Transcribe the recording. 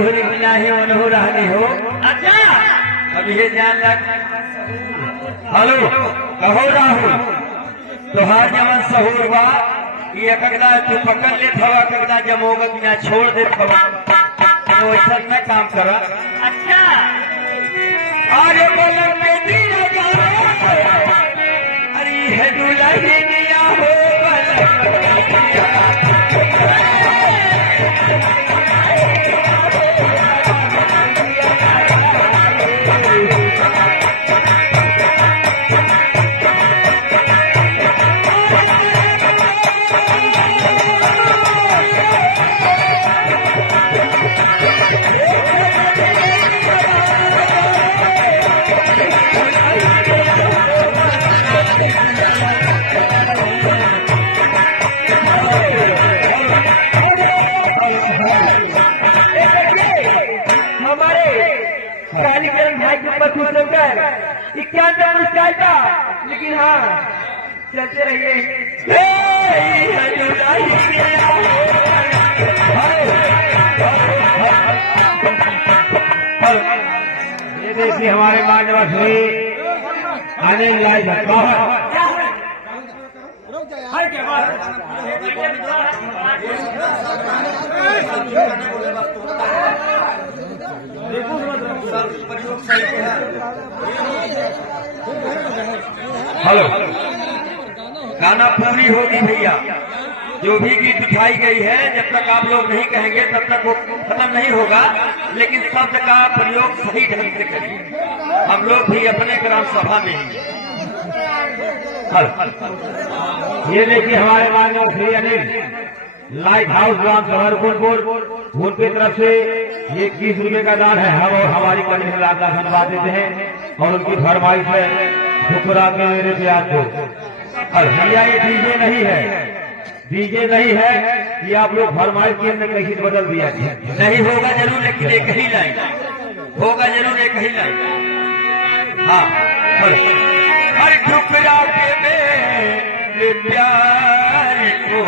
तोहरी बिना ही मनहु रहनी हो। अच्छा अब ये जान लग। हेलो कहो राहुल तोहार जमन सहूर बा ये कगदा तू पकड़ ले थवा कगदा जमोगा बिना छोड़ दे थवा तो ऐसा न काम करा। अच्छा अरे बोला बेटी अरे है दुल्हन दिया हो लेकिन हाँ चलते रहिए। ये देखिए हमारे मानव आने लायक हेलो गाना पूरी होगी भैया। जो भी गीत उठाई गई है जब तक आप लोग नहीं कहेंगे तब तक वो खत्म नहीं होगा, लेकिन शब्द का प्रयोग सही ढंग से करिए। हम लोग भी अपने ग्राम सभा में ही। ये देखिए हमारे माननीय श्री अनिल लाइट हाउस ग्राम सभा उनकी तरफ से ये 20 रुपए का दान है। हम और हमारी कमेटी लाख का धन्यवाद देते हैं और उनकी फरमाइश है शुक्रा के मेरे प्यार को। और भैया ये डीजे नहीं है, डीजे नहीं है कि आप लोग फरमाइश की हमने कहीं बदल दिया नहीं होगा जरूर, लेकिन एक ही लाइन होगा जरूर, एक ही लाइन। हाँ हर ठुकरा के मेरे प्यार को